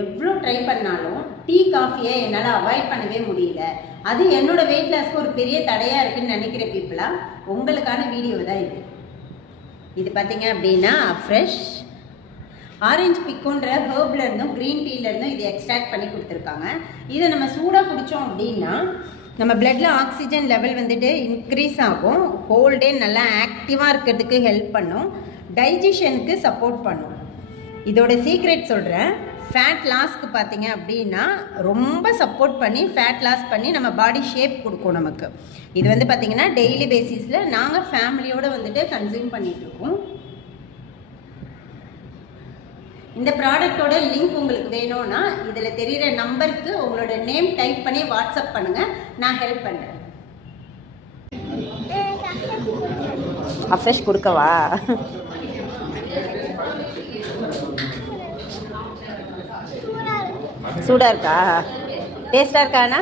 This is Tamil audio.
எவ்வளோ ட்ரை பண்ணாலும் டீ காஃபியை என்னால் அவாய்ட் பண்ணவே முடியல. அது என்னோட வெயிட் லாஸ்க்கு ஒரு பெரிய தடையாக இருக்குன்னு நினைக்கிற பீப்புளாக உங்களுக்கான வீடியோ தான் இது. இது பார்த்தீங்க அப்படின்னா ஃப்ரெஷ் ஆரஞ்சு பிக்குன்ற ஹர்ப்ல இருந்தும் க்ரீன் டீல இருந்தும் இது எக்ஸ்ட்ராக்ட் பண்ணி கொடுத்துருக்காங்க. இதை நம்ம சூடாக குடித்தோம் அப்படின்னா நம்ம பிளட்ல ஆக்சிஜன் லெவல் வந்துட்டு இன்க்ரீஸ் ஆகும். ஹோல் டே நல்லா ஆக்டிவாக இருக்கிறதுக்கு ஹெல்ப் பண்ணும். டைஜஷனுக்கு சப்போர்ட் பண்ணும். இதோட சீக்ரெட் சொல்கிறேன். ஃபேட் லாஸ்க்கு பார்த்தீங்க அப்படின்னா ரொம்ப சப்போர்ட் பண்ணி ஃபேட் லாஸ் பண்ணி நம்ம பாடி ஷேப் கொடுக்கும் நமக்கு. இது வந்து பார்த்தீங்கன்னா டெய்லி பேசிஸில் நாங்கள் ஃபேமிலியோடு வந்துட்டு கன்சியூம் பண்ணிகிட்ருக்கோம். இந்த ப்ராடக்டோட லிங்க் உங்களுக்கு வேணும்னா இதில் தெரிகிற நம்பருக்கு உங்களோட நேம் டைப் பண்ணி வாட்ஸ்அப் பண்ணுங்கள், நான் ஹெல்ப் பண்ணுறேன். அஃப்ரெஷ் கொடுக்கவா? சூடாக இருக்கா? டேஸ்டாக இருக்காண்ணா?